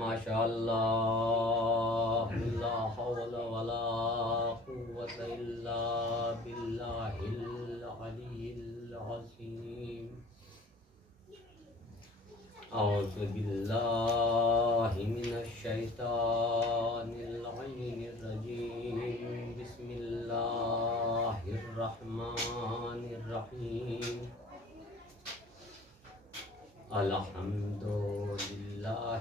ماشاء اللہ لا حول ولا قوت الا باللہ العلی العظیم. اعوذ باللہ من الشیطان اللعین الرجیم. بسم اللہ الرحمن الرحیم. الحمد للہ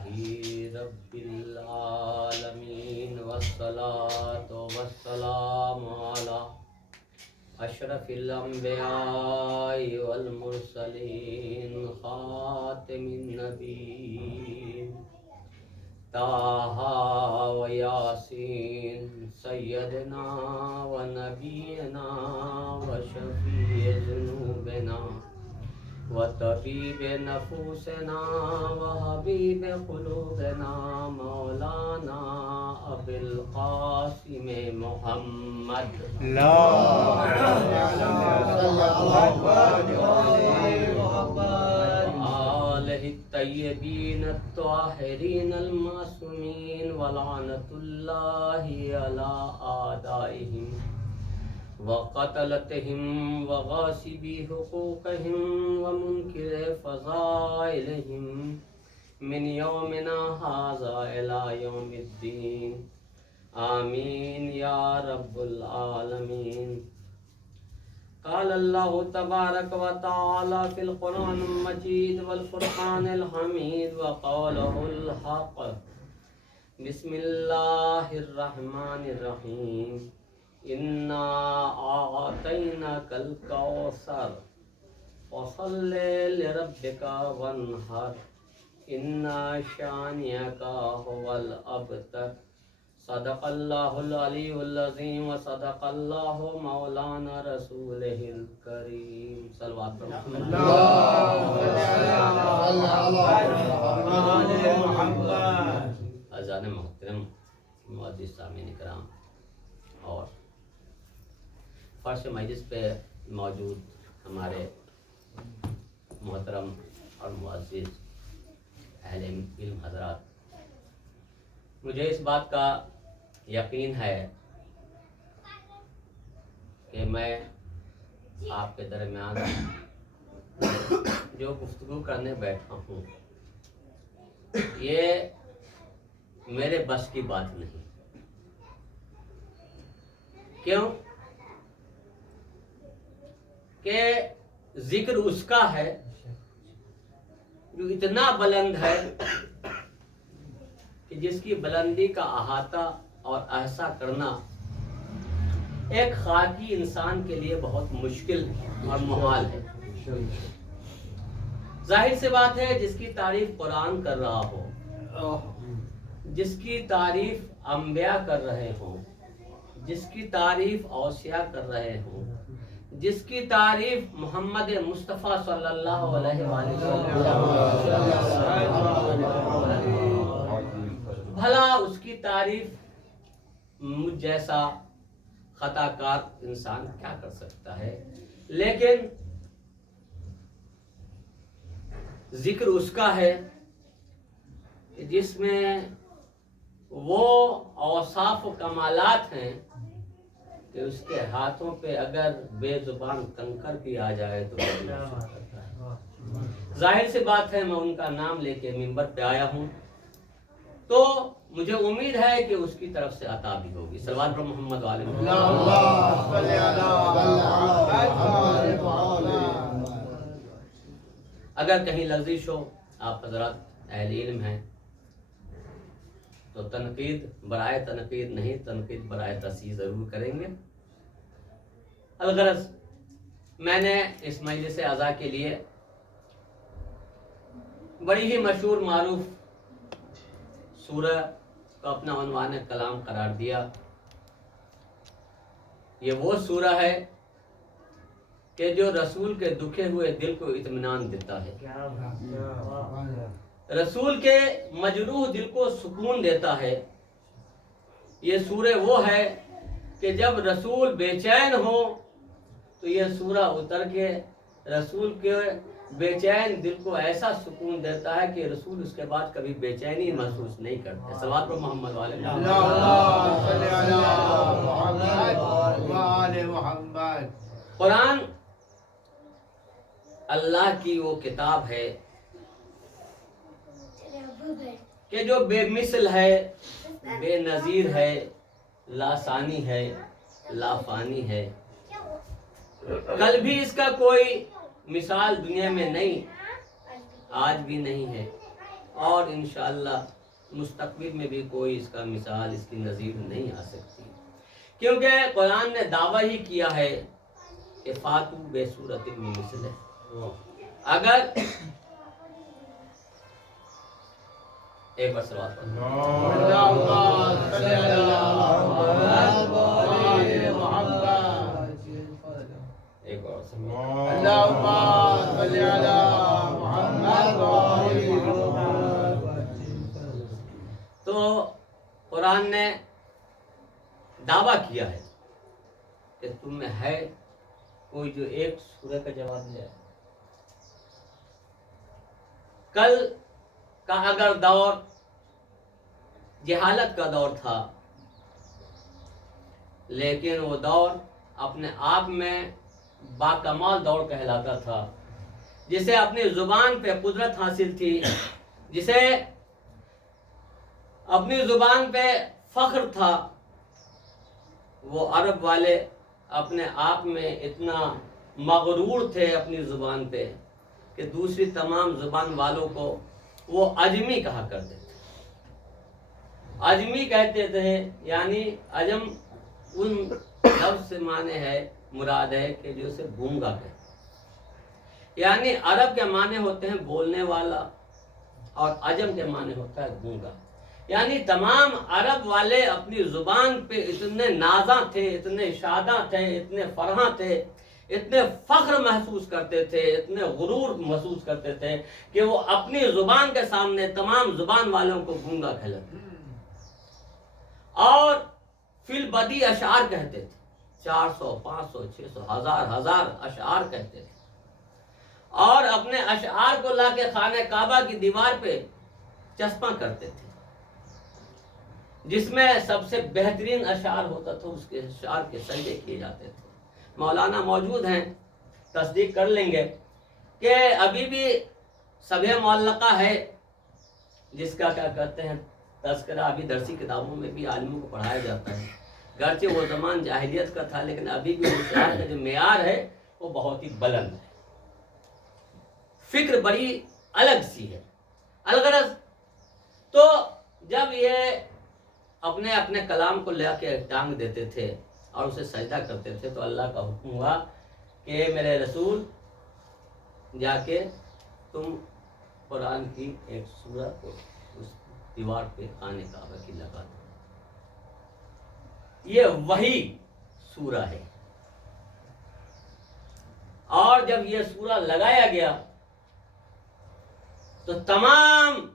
رب العالمین والصلاة والسلام علی اشرف الانبیاء والمرسلین خاتم النبیین طٰہٰ و یاسین سیدنا و نبینا و شفیع ذنوبنا وطبیب نفوسنا وحبیب قلوبنا مولانا ابی القاسم محمد آلہ الطیبین الطاہرین المعصومین ولعنۃ اللہ علی اعدائہم وقتلتهم وغاصبی حقوقهم ومنکر فضائلهم من یومنا هذا الى یوم الدین. آمین یا رب العالمین. قال اللہ تبارک و تعالی فی القرآن المجید والفرقان الحمید وقوله الحق. بسم اللہ الرحمن الرحیم. انا اعطیناک الکوثر فصل لربک وانحر ان شانئک هو الابتر. صدق اللہ العلی العظیم وصدق اللہ مولانا رسولہ الکریم. صلوات محمد. اذان محترم معزز سامعین کرام اور فرش مجلس پہ موجود ہمارے محترم اور معزز اہل علم حضرات، مجھے اس بات کا یقین ہے کہ میں آپ کے درمیان جو گفتگو کرنے بیٹھا ہوں یہ میرے بس کی بات نہیں. کیوں کہ ذکر اس کا ہے جو اتنا بلند ہے کہ جس کی بلندی کا احاطہ اور احسا کرنا ایک خاکی انسان کے لیے بہت مشکل اور محال ہے. ظاہر سی بات ہے جس کی تعریف قرآن کر رہا ہو، جس کی تعریف انبیاء کر رہے ہوں، جس کی تعریف اوصیاء کر رہے ہوں، جس کی تعریف محمد مصطفیٰ صلی اللہ علیہ وآلہ وسلم، بھلا اس کی تعریف مجھ جیسا خطا کار انسان کیا کر سکتا ہے. لیکن ذکر اس کا ہے جس میں وہ اوصاف و کمالات ہیں کہ اس کے ہاتھوں پہ اگر بے زبان کنکر کی آ جائے تو ظاہر سی بات ہے میں ان کا نام لے کے منبر پہ آیا ہوں تو مجھے امید ہے کہ اس کی طرف سے عطا بھی ہوگی. صلوات پر محمد علیہ وسلم. اگر کہیں لغزش ہو، آپ حضرات اہل علم ہیں تو تنقید برائے تنقید نہیں، تنقید برائے تصحیح ضرور کریں گے. الغرض میں نے اس مجلس اعزا کے لیے بڑی ہی مشہور معروف سورہ کو اپنا عنوان کلام قرار دیا. یہ وہ سورہ ہے کہ جو رسول کے دکھے ہوئے دل کو اطمینان دیتا ہے، رسول کے مجروح دل کو سکون دیتا ہے. یہ سورہ وہ ہے کہ جب رسول بے چین ہو تو یہ سورہ اتر کے رسول کے بے چین دل کو ایسا سکون دیتا ہے کہ رسول اس کے بعد کبھی بے چینی محسوس نہیں کرتے. صلوات پر محمد والے محمد. قرآن اللہ کی وہ کتاب ہے کہ جو بے مثل ہے، بے نظیر ہے، لا ثانی ہے، لا فانی ہے. کل بھی اس کا کوئی مثال دنیا میں نہیں، آج بھی نہیں ہے، اور انشاءاللہ مستقبل میں بھی کوئی اس کا مثال، اس کی نظیر نہیں آ سکتی. کیونکہ قرآن نے دعویٰ ہی کیا ہے کہ فاتو بے صورت من مثلہ. اگر ایک بار صلوات ایک اور تو قرآن نے دعویٰ کیا ہے کہ تم میں ہے کوئی جو ایک سورہ کا جواب دے. کل کا اگر دور جہالت کا دور تھا، لیکن وہ دور اپنے آپ میں باکمال دور کہلاتا تھا، جسے اپنی زبان پہ قدرت حاصل تھی، جسے اپنی زبان پہ فخر تھا. وہ عرب والے اپنے آپ میں اتنا مغرور تھے اپنی زبان پہ کہ دوسری تمام زبان والوں کو وہ عجمی کہا کرتے تھے. عجمی کہتے تھے، یعنی عجم ان لفظ سے معنی ہے، مراد ہے کہ جو اسے گونگا کہتے ہیں. یعنی عرب کے معنی ہوتے ہیں بولنے والا، اور عجم کے معنی ہوتا ہے گونگا. یعنی تمام عرب والے اپنی زبان پہ اتنے نازاں تھے، اتنے شاداں تھے، اتنے فرحاں تھے، اتنے فخر محسوس کرتے تھے، اتنے غرور محسوس کرتے تھے کہ وہ اپنی زبان کے سامنے تمام زبان والوں کو گونگا کہلاتے. اور فی البدی اشعار کہتے تھے. 400 500 600 ہزار اشعار کہتے تھے، اور اپنے اشعار کو لا کے خانہ کعبہ کی دیوار پہ چسپاں کرتے تھے. جس میں سب سے بہترین اشعار ہوتا تھا، اس کے اشعار کے سجدے کیے جاتے تھے. مولانا موجود ہیں، تصدیق کر لیں گے کہ ابھی بھی سبع معلقہ ہے، جس کا کیا کہتے ہیں تذکرہ ابھی درسی کتابوں میں بھی عالموں کو پڑھایا جاتا ہے. گرچہ وہ زمان جاہلیت کا تھا، لیکن ابھی بھی اس شعر کا جو معیار ہے وہ بہت ہی بلند ہے. فکر بڑی الگ سی ہے. الغرض تو جب یہ اپنے اپنے کلام کو لے کے ٹانگ دیتے تھے اور اسے سجدہ کرتے تھے، تو اللہ کا حکم ہوا کہ میرے رسول جا کے تم قرآن کی ایک سورہ کو اس دیوار پہ خانہ کعبہ کی لگا دو. یہ وہی سورہ ہے. اور جب یہ سورہ لگایا گیا تو تمام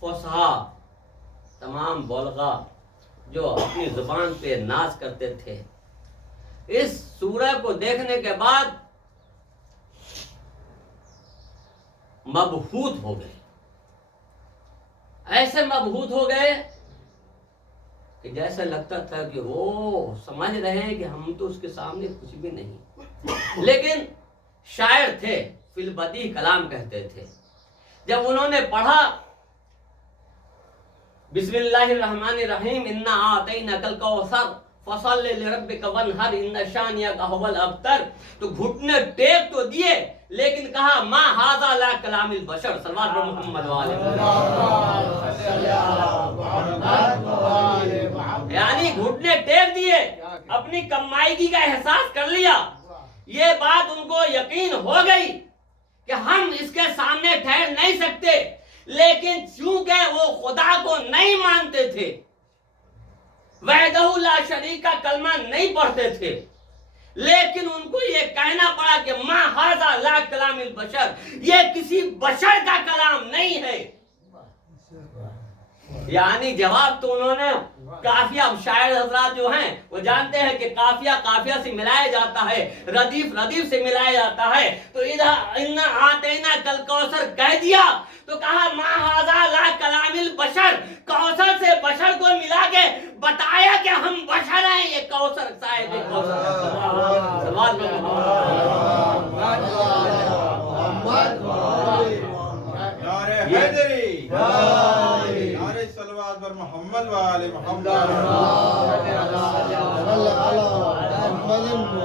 فصحا، تمام بلغا جو اپنی زبان پہ ناز کرتے تھے، اس سورہ کو دیکھنے کے بعد مبہوت ہو گئے. ایسے مبہوت ہو گئے کہ جیسا لگتا تھا کہ وہ سمجھ رہے ہیں کہ ہم تو اس کے سامنے کچھ بھی نہیں. لیکن شاعر تھے، فی البدی کلام کہتے تھے. جب انہوں نے پڑھا بسم اللہ الرحمن الرحیم انا اعطیناک الکوثر فصل لربک وانحر ان شانئک هو الابتر، تو گھٹنے ٹیک تو دیے، لیکن کہا ما ھذا لا کلام البشر. صلوات پر محمد والے، یعنی گھٹنے ٹیک دیے، اپنی کمائیگی کا احساس کر لیا. یہ بات ان کو یقین ہو گئی کہ ہم اس کے سامنے ٹھہر نہیں سکتے. لیکن چونکہ وہ خدا کو نہیں مانتے تھے، وحدہ لا شریک کا کلمہ نہیں پڑھتے تھے، لیکن ان کو یہ کہنا پڑا کہ ما ھذا لا کلام البشر، یہ کسی بشر کا کلام نہیں ہے. یعنی جواب تو انہوں نے قافیہ، شاعر حضرات جو ہیں وہ جانتے ہیں کہ قافیہ قافیہ سے ملایا جاتا ہے، ردیف ردیف سے ملایا جاتا ہے. تو اِنَّا أَعْطَيْنَاكَ الْكَوْثَرَ کہہ دیا تو کہا ما هذا لا کلام البشر، کوثر سے بشر کو ملا کے بتایا کہ ہم بشر ہیں. یہ کوثر صاحب کوثر حیدری، نعرہ صلوات پر محمد و آل محمد.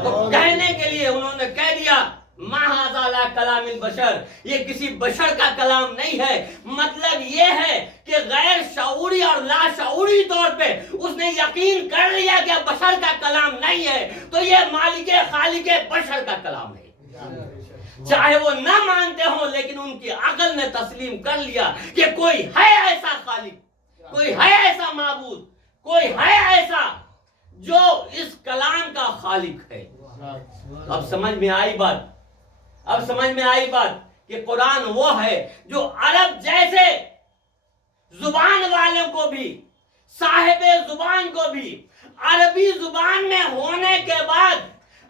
تو کہنے کے لیے انہوں نے کہہ دیا ما ھذا لا کلام البشر، یہ کسی بشر کا کلام نہیں ہے. مطلب یہ ہے کہ غیر شعوری اور لا شعوری طور پہ اس نے یقین کر لیا کہ بشر کا کلام نہیں ہے، تو یہ مالک خالق بشر کا کلام ہے. چاہے وہ نہ مانتے ہوں لیکن ان کی عقل نے تسلیم کر لیا کہ کوئی ہے ایسا خالق، کوئی ہے ایسا معبود، کوئی ہے ایسا جو اس کلام کا خالق ہے. اب سمجھ میں آئی بات، اب سمجھ میں آئی بات کہ قرآن وہ ہے جو عرب جیسے زبان والوں کو بھی، صاحب زبان کو بھی، عربی زبان میں ہونے کے بعد،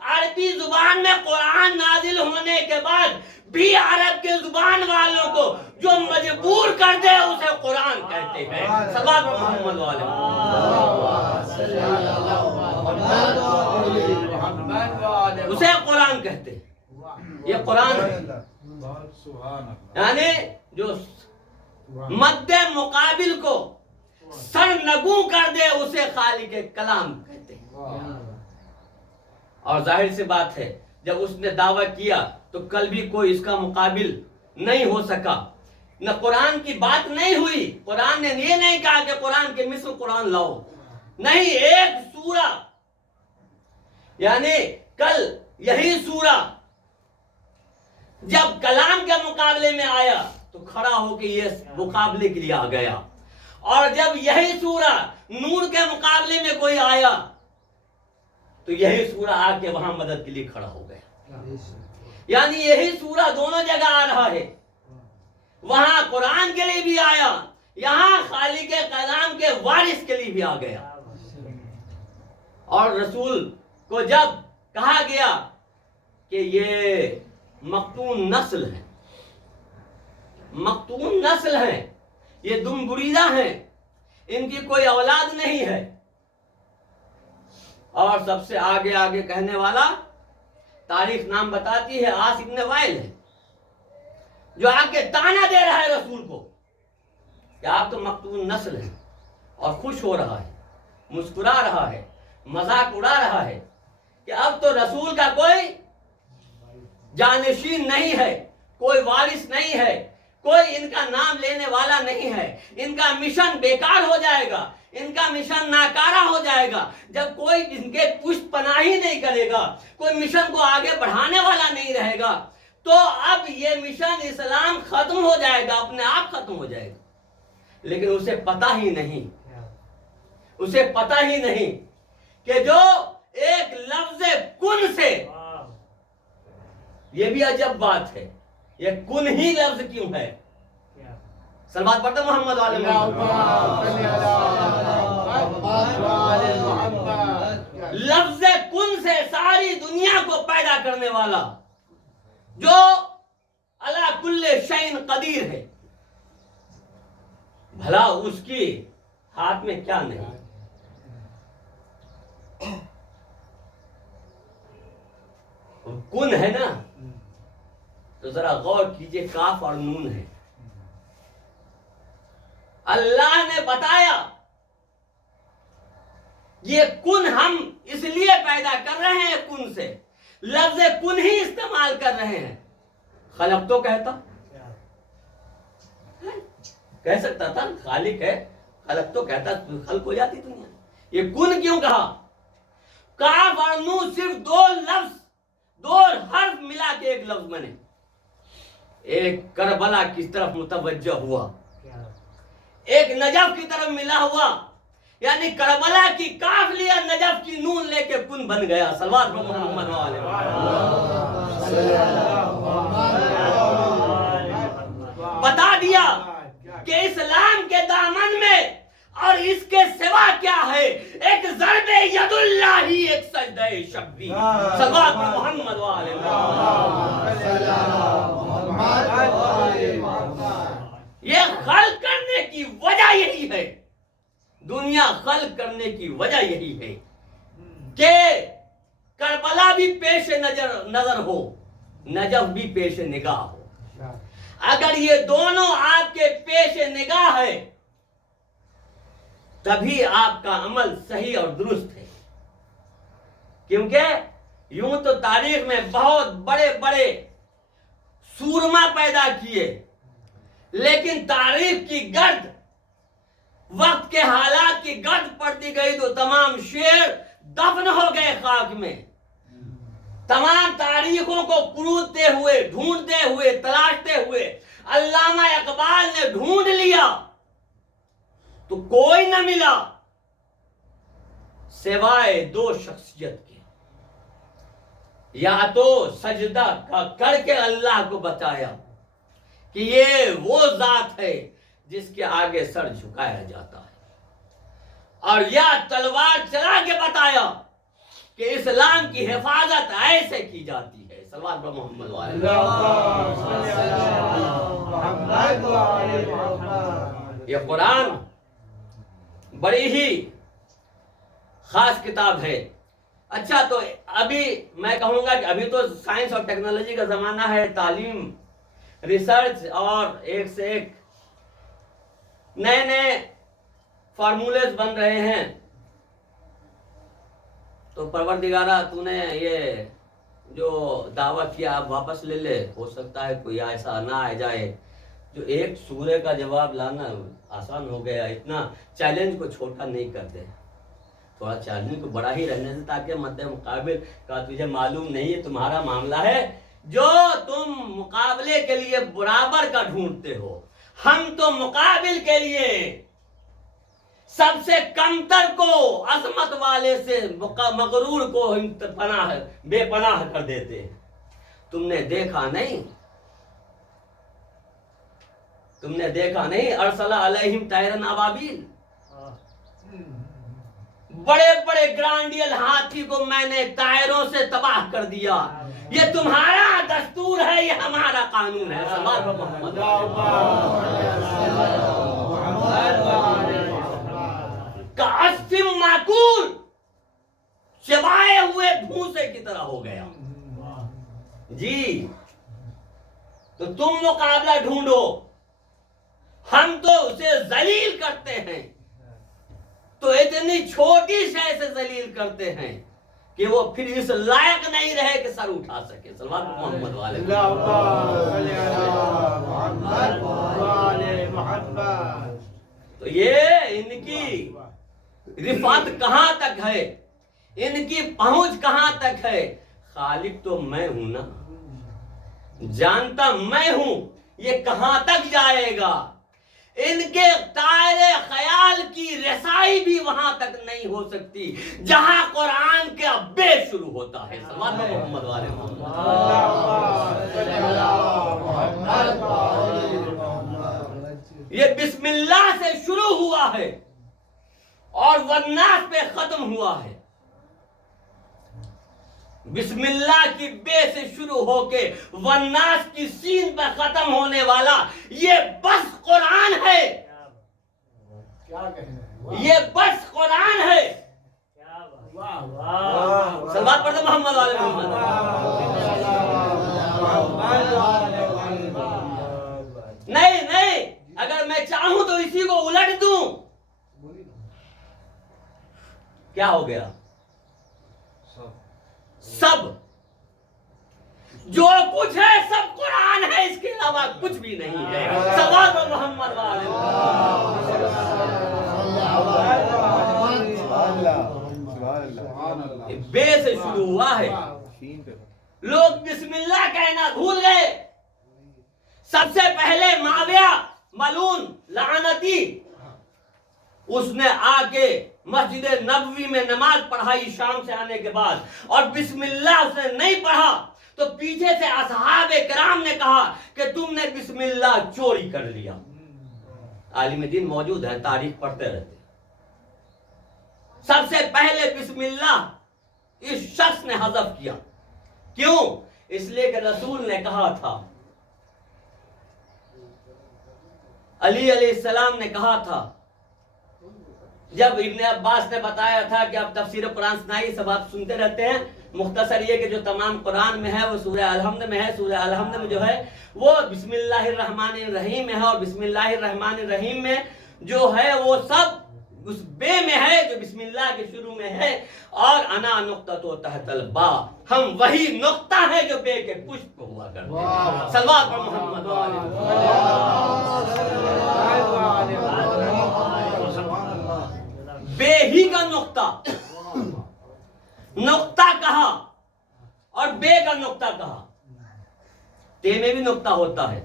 عربی زبان میں قرآن نازل ہونے کے بعد بھی عرب کے زبان والوں کو جو مجبور کر دے اسے قرآن کہتے ہیں. صلوات محمد علیہ اسے قرآن کہتے ہیں. یہ قرآن ہے، یعنی جو مد مقابل کو سرنگوں کر دے اسے خالق کلام کہتے ہیں. اور ظاہر سی بات ہے جب اس نے دعویٰ کیا تو کل بھی کوئی اس کا مقابل نہیں ہو سکا. نہ قرآن کی بات نہیں ہوئی، قرآن نے یہ نہیں کہا کہ قرآن کے مثل قرآن لاؤ، نہیں. ایک سورہ، یعنی کل یہی سورہ جب کلام کے مقابلے میں آیا تو کھڑا ہو کے یہ مقابلے کے لیے آ گیا، اور جب یہی سورہ نور کے مقابلے میں کوئی آیا تو یہی سورہ آ کے وہاں مدد کے لیے کھڑا ہو گیا. یعنی یہی سورہ دونوں جگہ آ رہا ہے، وہاں قرآن کے لیے بھی آیا، یہاں خالق کلام کے وارث کے لیے بھی آ گیا. اور رسول کو جب کہا گیا کہ یہ مختون نسل ہے، مختون نسل ہے، یہ دم بریدہ ہیں، ان کی کوئی اولاد نہیں ہے. اور سب سے آگے آگے کہنے والا تاریخ نام بتاتی ہے عاص ابن وائل ہے، جو آ کے تانا دے رہا ہے رسول کو کہ آپ تو مختون نسل ہیں، اور خوش ہو رہا ہے، مسکرا رہا ہے، مذاق اڑا رہا ہے کہ اب تو رسول کا کوئی جانشین نہیں ہے، کوئی وارث نہیں ہے، کوئی ان کا نام لینے والا نہیں ہے، ان کا مشن بیکار ہو جائے گا، ان کا مشن ناکارہ ہو جائے گا جب کوئی ان کے پشت پناہی نہیں کرے گا، کوئی مشن کو آگے بڑھانے والا نہیں رہے گا، تو اب یہ مشن اسلام ختم ہو جائے گا، اپنے آپ ختم ہو جائے گا. لیکن اسے پتہ ہی نہیں، اسے پتہ ہی نہیں کہ جو ایک لفظ کن سے، یہ بھی عجب بات ہے، یہ کن ہی لفظ کیوں ہے؟ صلوات پڑھتے محمد والے لفظ کن سے ساری دنیا کو پیدا کرنے والا جو علی کل شیء قدیر ہے، بھلا اس کی ہاتھ میں کیا نہیں؟ کن ہے نا، تو ذرا غور کیجئے، کاف اور نون ہے. اللہ نے بتایا یہ کن ہم اس لیے پیدا کر رہے ہیں، کن سے لفظ کن ہی استعمال کر رہے ہیں. خلق تو کہتا، کہہ سکتا تھا خالق ہے، خلق تو کہتا، خلق ہو جاتی دنیا. یہ کن کیوں کہا؟ کاف اور نون صرف دو لفظ، دو حرف ملا کے ایک لفظ بنے. ایک کربلا کی طرف متوجہ ہوا، ایک نجف کی طرف ملا ہوا، یعنی کربلا کی کاف لیا، نجف کی نون لے کے کن بن گیا. صلوات محمد علیہ بتا دیا کہ اسلام کے دامن میں اور اس کے سوا کیا ہے. اللہ ہی ایک سجدہ شبی صلوات محمد والے یہ خلق کرنے کی وجہ یہی ہے، دنیا خلق کرنے کی وجہ یہی ہے کہ کربلا بھی پیش نظر ہو، نجف بھی پیش نگاہ ہو۔ اگر یہ دونوں آپ کے پیش نگاہ ہے تبھی آپ کا عمل صحیح اور درست ہے، کیونکہ یوں تو تاریخ میں بہت بڑے بڑے سورما پیدا کیے، لیکن تاریخ کی گرد، وقت کے حالات کی گرد پڑتی گئی تو تمام شعر دفن ہو گئے خاک میں۔ تمام تاریخوں کو پروتے ہوئے، ڈھونڈتے ہوئے، تلاشتے ہوئے علامہ اقبال نے ڈھونڈ لیا تو کوئی نہ ملا سوائے دو شخصیت کے، یا تو سجدہ کر کے اللہ کو بتایا کہ یہ وہ ذات ہے جس کے آگے سر جھکایا جاتا ہے، اور یا تلوار چلا کے بتایا کہ اسلام کی حفاظت ایسے کی جاتی ہے۔ صلوات پر محمد والے یہ قرآن بڑی ہی خاص کتاب ہے۔ اچھا، تو ابھی میں کہوں گا کہ ابھی تو سائنس اور ٹیکنالوجی کا زمانہ ہے، تعلیم، ریسرچ اور ایک سے ایک نئے نئے فارمولیز بن رہے ہیں، تو پروردگارہ تو نے یہ جو دعویٰ کیا آپ واپس لے لے، ہو سکتا ہے کوئی ایسا نہ آ جائے جو ایک سورے کا جواب لانا آسان ہو گیا، اتنا چیلنج کو چھوٹا نہیں کرتے، تھوڑا چیلنج کو بڑا ہی رہنے سے، تاکہ مد مقابل کا تجھے معلوم نہیں ہے تمہارا معاملہ ہے جو تم مقابلے کے لیے برابر کا ڈھونڈتے ہو، ہم تو مقابل کے لیے سب سے کمتر کو عظمت والے سے مغرور کو بے پناہ کر دیتے ہیں۔ تم نے دیکھا نہیں ارسلہ علیہم طیرن ابابیل، بڑے بڑے گرانڈیل ہاتھی کو میں نے طائروں سے تباہ کر دیا۔ یہ تمہارا دستور ہے، یہ ہمارا قانون ہے۔ صلوات محمد کعصف معقول، چبائے ہوئے بھوسے کی طرح ہو گیا جی۔ تو تم مقابلہ ڈھونڈو، ہم تو اسے ذلیل کرتے ہیں، تو اتنی چھوٹی شے سے ذلیل کرتے ہیں کہ وہ پھر اس لائق نہیں رہے کہ سر اٹھا سکے۔ صلوات محمد والے تو یہ ان کی رفعت کہاں تک ہے، ان کی پہنچ کہاں تک ہے؟ خالق تو میں ہوں نا، جانتا میں ہوں یہ کہاں تک جائے گا۔ ان کے دائرے خیال کی رسائی بھی وہاں تک نہیں ہو سکتی جہاں قرآن کا بے شروع ہوتا ہے۔ صلوات محمد والے یہ بسم اللہ سے شروع ہوا ہے اور والناس پہ ختم ہوا ہے۔ بسم اللہ کی بے سے شروع ہو کے والناس کی سین پہ ختم ہونے والا یہ بس قرآن ہے، یہ بس قرآن ہے۔ صلوات پڑھتے محمد والے محمد۔ نہیں، اگر میں چاہوں تو اسی کو الٹ دوں، کیا ہو گیا؟ سب جو کچھ ہے سب قرآن ہے، اس کے علاوہ کچھ بھی نہیں ہے۔ صلوات محمد والے بے سے شروع ہوا ہے، لوگ بسم اللہ کہنا بھول گئے۔ سب سے پہلے معاویہ ملعون لعنتی، اس نے آ کے مسجد نبوی میں نماز پڑھائی شام سے آنے کے بعد، اور بسم اللہ اس نے نہیں پڑھا تو پیچھے سے اصحاب کرام نے کہا کہ تم نے بسم اللہ چوری کر لیا۔ عالم دین موجود ہیں، تاریخ پڑھتے رہتے، سب سے پہلے بسم اللہ اس شخص نے حذف کیا. کیوں؟ اس لیے کہ رسول نے کہا تھا, علی علیہ السلام نے کہا تھا, جب ابن عباس نے بتایا تھا کہ آپ تفسیر قرآن سنائی, سب آپ سنتے رہتے ہیں, مختصر یہ کہ جو تمام قرآن میں ہے وہ سورہ الحمد میں ہے. سورہ الحمد میں جو ہے وہ بسم اللہ الرحمن الرحیم میں ہے, اور بسم اللہ الرحمن الرحیم میں جو ہے وہ سب اس بے میں ہے جو بسم اللہ کے شروع میں ہے. اور انا نقطۃ تحت البا, ہم وہی نقطہ ہے جو بے کے پشت پہ ہوا کرتے ہیں. صلوات پر محمد و آل محمد. بے ہی کا نقطہ, نقطہ کہا اور بے کا نقطہ کہا. تے میں بھی نقطہ ہوتا ہے,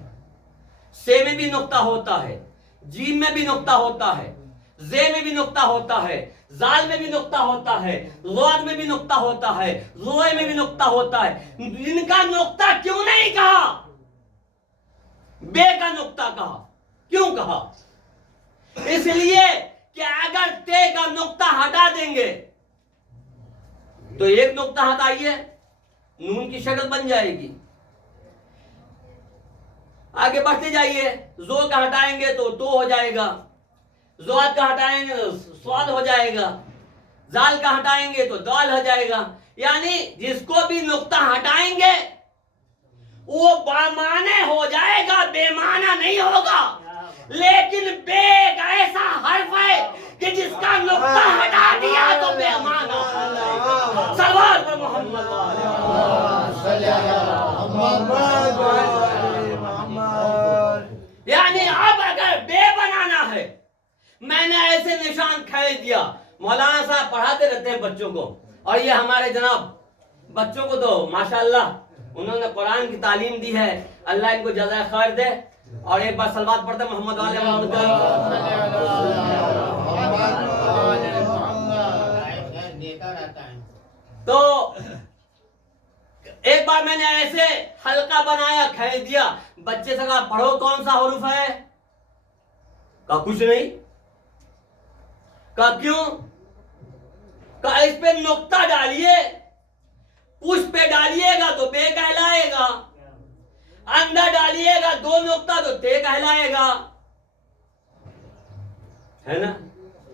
سے میں بھی نقطہ ہوتا ہے, جیم میں بھی نقطہ ہوتا ہے, زے میں بھی نقطہ ہوتا ہے, زال میں بھی نقطہ ہوتا ہے, غاد میں بھی نقطہ ہوتا ہے, زوئے میں بھی نقطہ ہوتا ہے. ان کا نقطہ کیوں نہیں کہا, بے کا نقطہ کہا؟ کیوں کہا؟ اس لیے کہ اگر تے کا نقطہ ہٹا دیں گے تو ایک نقطہ ہٹائیے, نون کی شکل بن جائے گی. آگے بڑھتے جائیے, زو کا ہٹائیں گے تو ہو جائے گا, زواد کا ہٹائیں گے تو سواد ہو جائے گا, زال کا ہٹائیں گے تو دال ہو جائے گا. یعنی جس کو بھی نقطہ ہٹائیں گے وہ بامعنی ہو جائے گا, بے معنی نہیں ہوگا. لیکن بے ایک ایسا حرف ہے کہ جس کا نقطہ ہٹا دیا تو بے معنی. صلوات پر محمد و آل محمد. یعنی اب اگر بے بنانا ہے, میں نے ایسے نشان کھیل دیا. مولانا صاحب پڑھاتے رہتے ہیں بچوں کو, اور یہ ہمارے جناب بچوں کو تو ماشاءاللہ انہوں نے قرآن کی تعلیم دی ہے, اللہ ان کو جزائے خیر دے. اور ایک بار صلوات پڑھتے محمد والے محمد. تو ایک بار میں نے ایسے حلقہ بنایا, کھیل دیا, بچے سے کہا پڑھو کون سا حروف ہے, کہا کچھ نہیں. کہا کیوں؟ کہا اس پہ نقطہ ڈالیے, پش پہ ڈالیے گا تو بے کہلائے گا, اندر ڈالیے گا دو نقطہ تو تے کہلائے گا, ہے نا.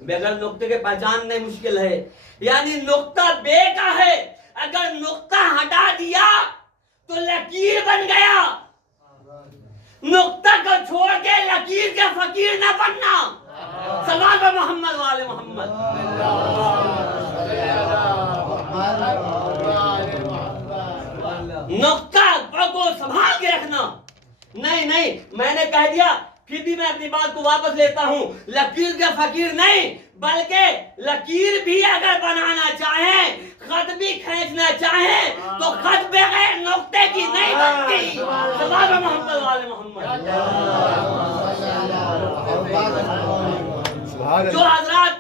بغیر نقطے کے پہچاننے مشکل ہے. یعنی نقطہ بے کا ہے, اگر نقطہ ہٹا دیا تو لکیر بن گیا. نقطہ کو چھوڑ کے لکیر کے فقیر نہ بننا. صلوات پر محمد والے محمد. نقطہ کو سنبھال کے رکھنا. نہیں, میں نے کہہ دیا, پھر بھی میں اپنی بات کو واپس لیتا ہوں. لکیر کے فقیر نہیں, بلکہ لکیر بھی اگر بنانا چاہیں, خط بھی کھینچنا چاہیں تو خط بغیر نقطے کی نہیں بنتی. صلوات پر محمد والے محمد. جو حضرات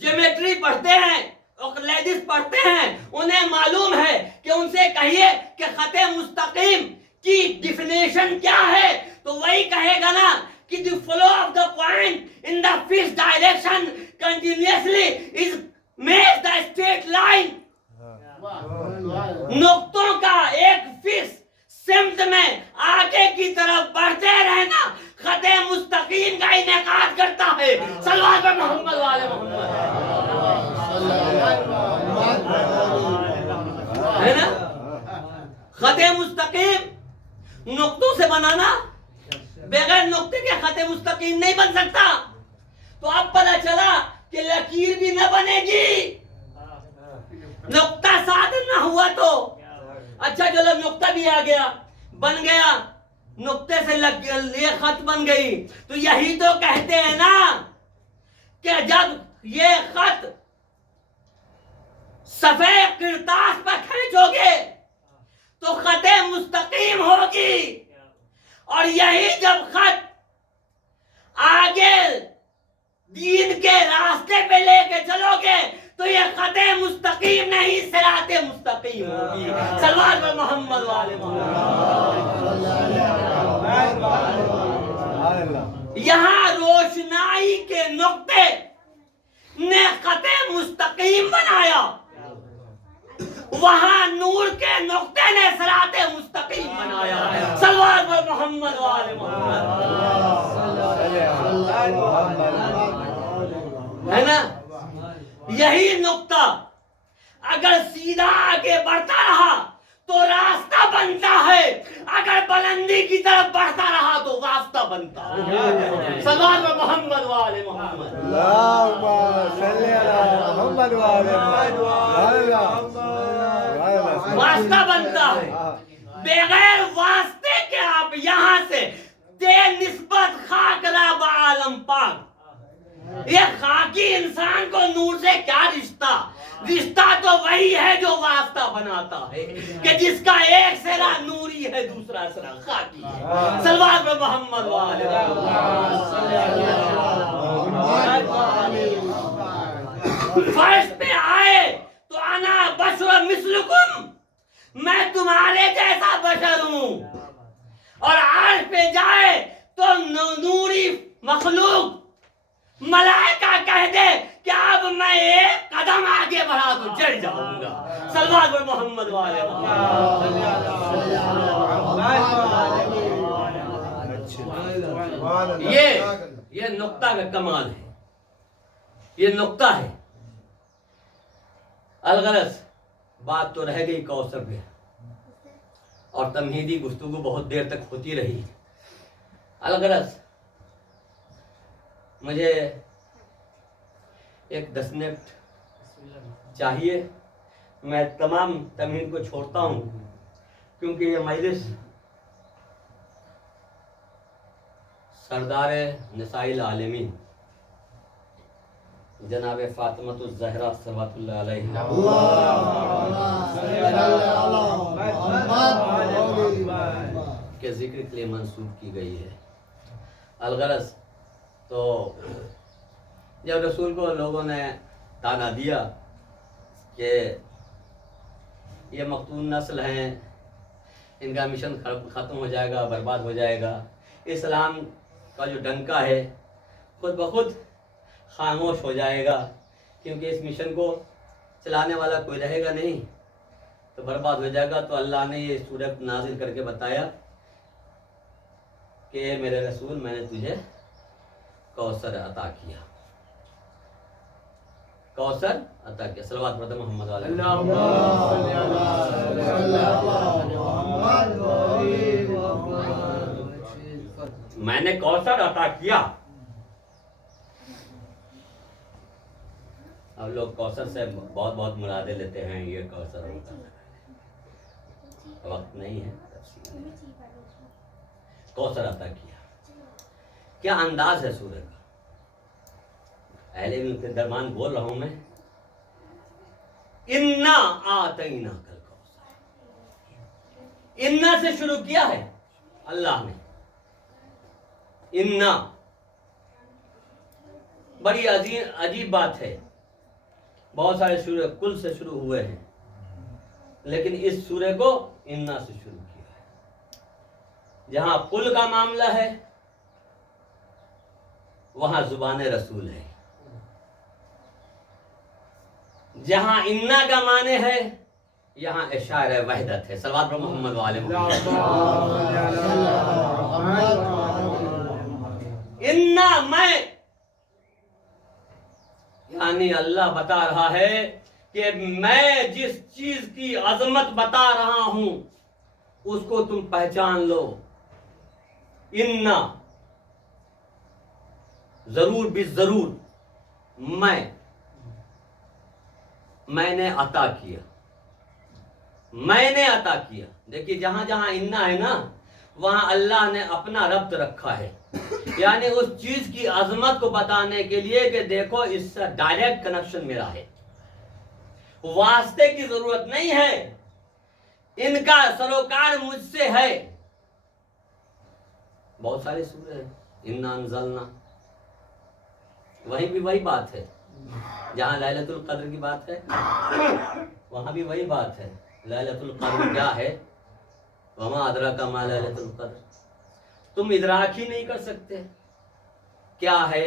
جیومیٹری پڑھتے ہیں, اوکلیدس پڑھتے ہیں, انہیں معلوم ہے کہ ان سے کہیے کہ خط مستقیم کی ڈیفینیشن کیا ہے, تو وہی کہے گا نا کہ the flow of the point in the fixed direction continuously is makes the straight line. نقطوں کا ایک فکس سمت میں آگے کی طرف بڑھتے رہنا خط مستقیم کا انعقاد کرتا ہے. صلوات پر محمد والے محمد. ہے نا. خط مستقیم نقطوں سے بنانا, بغیر نقطے کے خط مستقیم نہیں بن سکتا. تو اب پتہ چلا کہ لکیر بھی نہ بنے گی, نقطہ ساتھ نہ ہوا تو. اچھا چلو نقطہ بھی آ گیا, بن گیا, نقطے سے یہ خط بن گئی. تو یہی تو کہتے ہیں نا کہ جب یہ خط سفید کرتاس پر کھینچو گے تو خط مستقیم ہوگی, اور یہی جب خط آگے دین کے راستے پہ لے کے چلو گے تو یہ خط مستقیم نہیں, صراط مستقیم ہوگی. صلوات پر محمد والے محمد. یہاں روشنائی کے نقطے نے خط مستقیم بنایا، وہاں نور کے نقطے نے صراط مستقیم بنایا. صلوات پر محمد و آل محمد. ہے نا؟ یہی نقطہ اگر سیدھا آگے بڑھتا رہا تو راستہ بنتا ہے، اگر بلندی کی طرف بڑھتا رہا تو واسطہ بنتا ہے. صلوات پر محمد و آل محمد. اللهم صل على محمد وعلى محمد. واسطہ بنتا ہے. بغیر واسطے کے آپ یہاں سے دے نسبت خاک را بعالم پاک. یہ خاکی انسان کو نور سے کیا رشتہ؟ رشتہ تو وہی ہے جو واسطہ بناتا ہے کہ جس کا ایک سرا نوری ہے دوسرا سرا خاکی ہے. صلوات پر محمد و آل محمد. فرش پہ آئے تو انا بشر مثلکم، میں تمہارے جیسا بشر ہوں. اور عرش پہ جائے تو نوری مخلوق ملائکہ کہہ دے کہ اب میں ایک قدم آگے بڑھا تو چڑھ جاؤں گا. صلوات پر محمد و آل محمد. یہ نقطہ کا کمال ہے، یہ نقطہ ہے. الغرض بات تو رہ گئی کوثر پہ، اور تمہیدی گفتگو بہت دیر تک ہوتی رہی. الغرض مجھے ایک 10 منٹ چاہیے. میں تمام تمہید کو چھوڑتا ہوں کیونکہ یہ مجلس سردار نساء العالمین جناب فاطمہ الزہرا صلوات اللہ علیہ کے ذکر کے لیے منسوب کی گئی ہے. الغرض تو جب رسول کو لوگوں نے تانا دیا کہ یہ مقتول نسل ہیں، ان کا مشن ختم ہو جائے گا، برباد ہو جائے گا، اسلام کا جو ڈنکا ہے خود بخود خاموش ہو جائے گا، کیونکہ اس مشن کو چلانے والا کوئی رہے گا نہیں تو برباد ہو جائے گا. تو اللہ نے یہ سورت نازل کر کے بتایا کہ اے میرے رسول، میں نے تجھے کوثر عطا کیا، کوثر عطا کیا. صلوات پڑھتے محمد علیہ. میں نے کوثر عطا کیا. اب لوگ کوثر سے بہت بہت مرادیں لیتے ہیں، یہ کوثر ہوتا ہے، وقت نہیں ہے تفصیل. کوثر عطا کیا. کیا انداز ہے سورہ کا؟ اہل علم کے درمیان بول رہا ہوں میں. انا آتینا کل کوثر، انا سے شروع کیا ہے اللہ نے. انا بڑی عجیب بات ہے. بہت سارے سورے کل سے شروع ہوئے ہیں، لیکن اس سورے کو انا سے شروع کیا ہے. جہاں کل کا معاملہ ہے وہاں زبان رسول ہے، جہاں انا کا معنی ہے یہاں اشارہ وحدت ہے. صلوات پر محمد وعلى محمد. انا میں یعنی اللہ بتا رہا ہے کہ میں جس چیز کی عظمت بتا رہا ہوں اس کو تم پہچان لو. انا ضرور بھی ضرور میں نے عطا کیا، میں نے عطا کیا. دیکھیے جہاں جہاں انا ہے نا وہاں اللہ نے اپنا ربط رکھا ہے، یعنی اس چیز کی عظمت کو بتانے کے لیے کہ دیکھو اس سے ڈائریکٹ کنیکشن میرا ہے، واسطے کی ضرورت نہیں ہے، ان کا سروکار مجھ سے ہے. بہت سارے سورے ہیں انا انزلنا، وہیں بھی وہی بات ہے. جہاں لیلۃ القدر کی بات ہے وہاں بھی وہی بات ہے. لیلۃ القدر کیا ہے؟ وما ادراک ما لیلۃ القدر. تم ادراک ہی نہیں کر سکتے کیا ہے.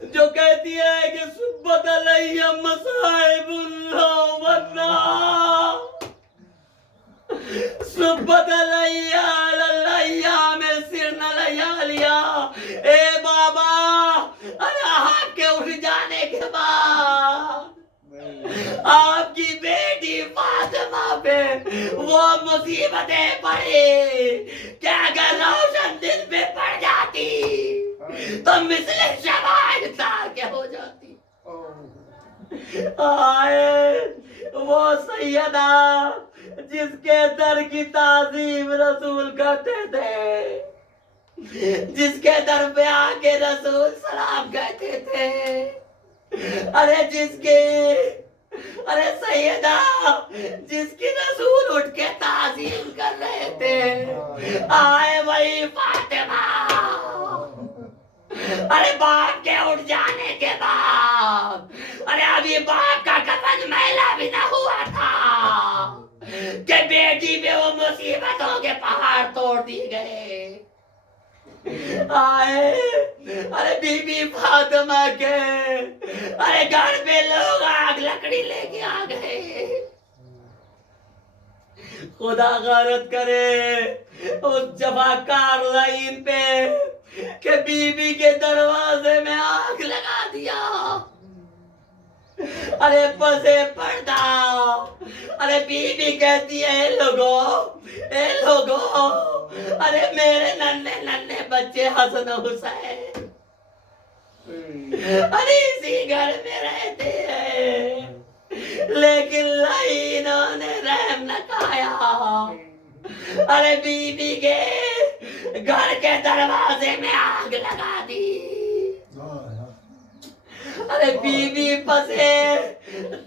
جو کہتی ہے کہ سبت علیہ مصائب اللہ ورنہ سبت علیہ اللیام سرن لیالیا. اے بابا ارے آپ کے اٹھ جانے کے بعد آپ کی بیٹی فاطمہ پہ وہ مصیبتیں پڑی کہ اگر روشن دن پہ پڑ جاتی تو مثل شمائل تاکہ ہو جاتی. آئے وہ سیدہ جس کے در کی تعظیم رسول کرتے تھے, جس کے در پہ آ کے رسول سلام کہتے تھے, ارے جس کی ارے سیدہ جس کی رسول اٹھ کے تعظیم کر رہے تھے, آئے وہی فاطمہ ارے باپ کے اٹھ جانے کے بعد ارے ابھی باپ کا کفن میلا بھی نہ ہوا تھا کہ بیٹی پہ وہ مصیبتوں کے پہاڑ توڑ دیے گئے. آئے ارے بی بی فاطمہ کے ارے گھر پہ لوگ آگ لکڑی لے کے آ گئے. خدا غارت کرے اس جفاکار لائن پہ کہ بی بی کے دروازے میں آگ لگا دیا. ارے پسے پردہ ارے بی بی کہتی ہے اے لوگو ارے میرے ننھے ننھے بچے حسن و حسین ارے اسی گھر میں رہتے ہیں, لیکن لائنوں نے رحم نہ کھایا. ارے بی بی کے گھر کے دروازے میں آگ لگا دی. ارے بی بی پسے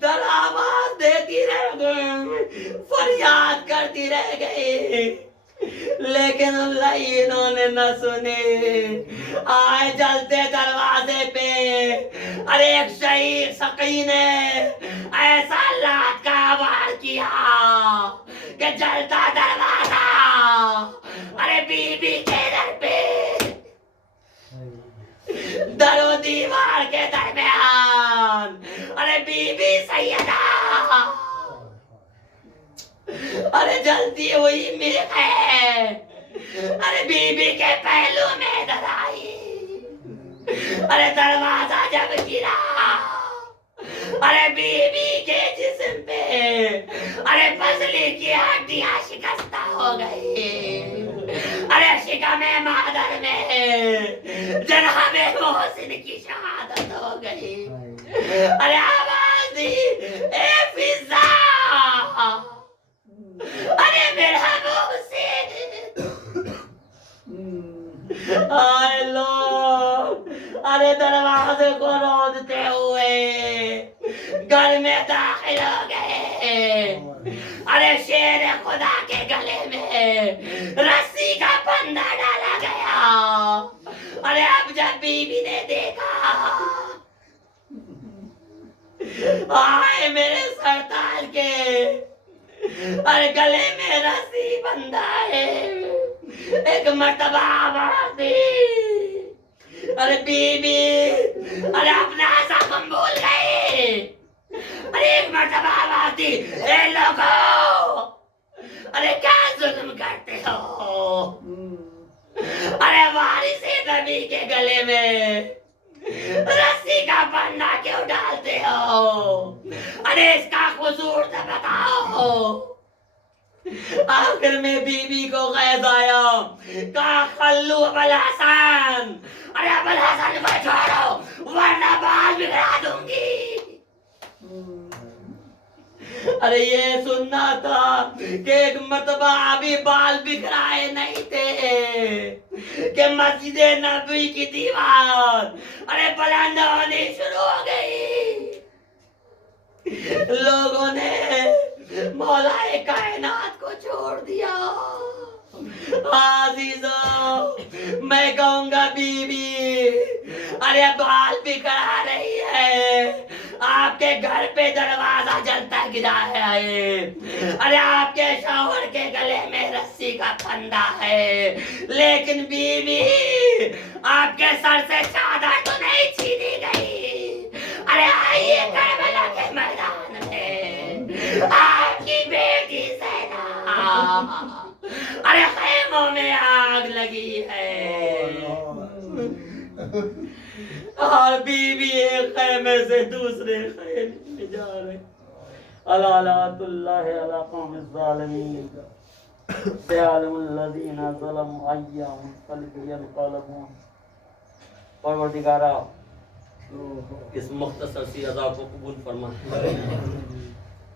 در آواز دیتی رہ گئی, فریاد کرتی رہ گئی, لیکن لائنوں نے نہ سنی. آئے جلتے دروازے پہ ارے ایک شہید سقی نے ایسا لات کا وار کیا کہ جلتا دروازہ ارے بی بی کے در پہ در و دیوار کے درمیان ارے بی بی سیدہ ارے جلتی ہوئی مل ہے. ارے بی بی کے پہلو میں در آئی. ارے دروازہ جب گرا ارے بی بی کے جسم پہ ارے پسلی کی ہڈیاں شکستہ ہو گئی. ارے شکم مادر میں جناب محسن کی شہادت ہو گئی. ارے آواز دی اے فضا ارے میرا محسن. آئے لوگ ارے دروازے کو رودتے ہوئے گھر میں داخل ہو گئے. ارے شیر خدا کے گلے میں رسی کا پندہ ڈالا گیا. ارے اب جب بی بی نے دیکھا آئے میرے سرتاج کے ارے گلے میں رسی بندہ ہے. ایک مرتبہ آواز دی ارے بی بی ارے اپنا زخم بھول گئے. ارے ایک مرتبہ آواز دی اے لوگو ارے کیا ظلم کرتے ہو. ارے وارث نبی کے گلے میں رسی کا پنڈا کیوں ڈالتے ہو. ارے اس کا قصور تو بتاؤ. آخر میں بی بی کو غیظ آیا, کہا خلو ابوالحسن ارے ابوالحسن کو چھوڑو ورنہ بال بگڑا دوں گی. ارے یہ سننا تھا کہ ایک مرتبہ ابھی بال بکھرائے نہیں تھے کہ مسجد نبوی کی دیوار ارے بلند ہونی شروع ہو گئی. لوگوں نے مولا کائنات کو چھوڑ دیا. عزیزو میں کہوں گا بی بی ارے بال بکھرا رہی ہے, آپ کے گھر پہ دروازہ جلتا گرا ہے. ارے آپ کے شوہر کے گلے میں رسی کا پھندا ہے, لیکن بی بی آپ کے سر سے چادر تو نہیں چھینی ہر بیوی ایک خیمے سے دوسرے خیمے میں جا رہے. الا لعنت اللہ علی قوم الظالمین. سيعلم الذين ظلموا أي منقلب ينقلبون. پروردگارا اس مختصر سی ادا کو قبول فرما.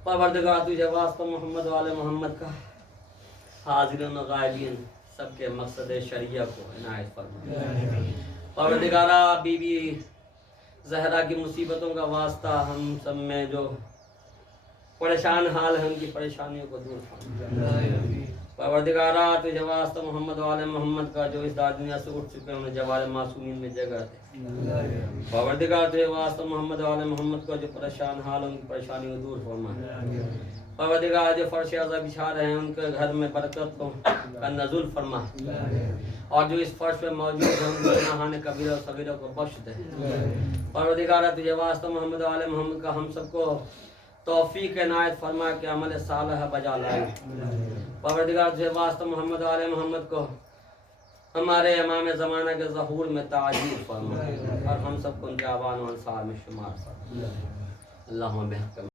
پروردگار تجھے واسطہ محمد والے محمد کا حاضرین و غائبین سب کے مقصد شریعہ کو عنایت فرما. پروردگارا بی بی زہرا کی مصیبتوں کا واسطہ ہم سب میں جو پریشان حال ہیں ان کی پریشانیوں کو دور فرما. پروردگارا تجھے واسطہ محمد والے محمد کا جو اس دنیا سے اٹھ چکے ہیں انہیں جوال معصومین میں جگہ دے. پروردگار تجھے واسطہ محمد والے محمد کا جو پریشان حال ان کی پریشانیوں کو دور فرما. پروردگار جو فرش عزا بچھا رہے ہیں ان کے گھر میں برکت کا نزول فرما. اور جو اس فرش پہ موجود ہیں ان کے گناہان کبیرہ و صغیرہ کو بخش دے. پروردگار تجھے واسطہ محمد والے محمد کا ہم سب کو توفیق عنایت فرما کہ عمل صالح بجا لائے. پروردگار تجھے واسطہ محمد والے محمد کو ہمارے امام زمانہ کے ظہور میں تعجیل فرما اور ہم سب کو ان کے آبان و انصار میں شمار فرما. اللہم بحق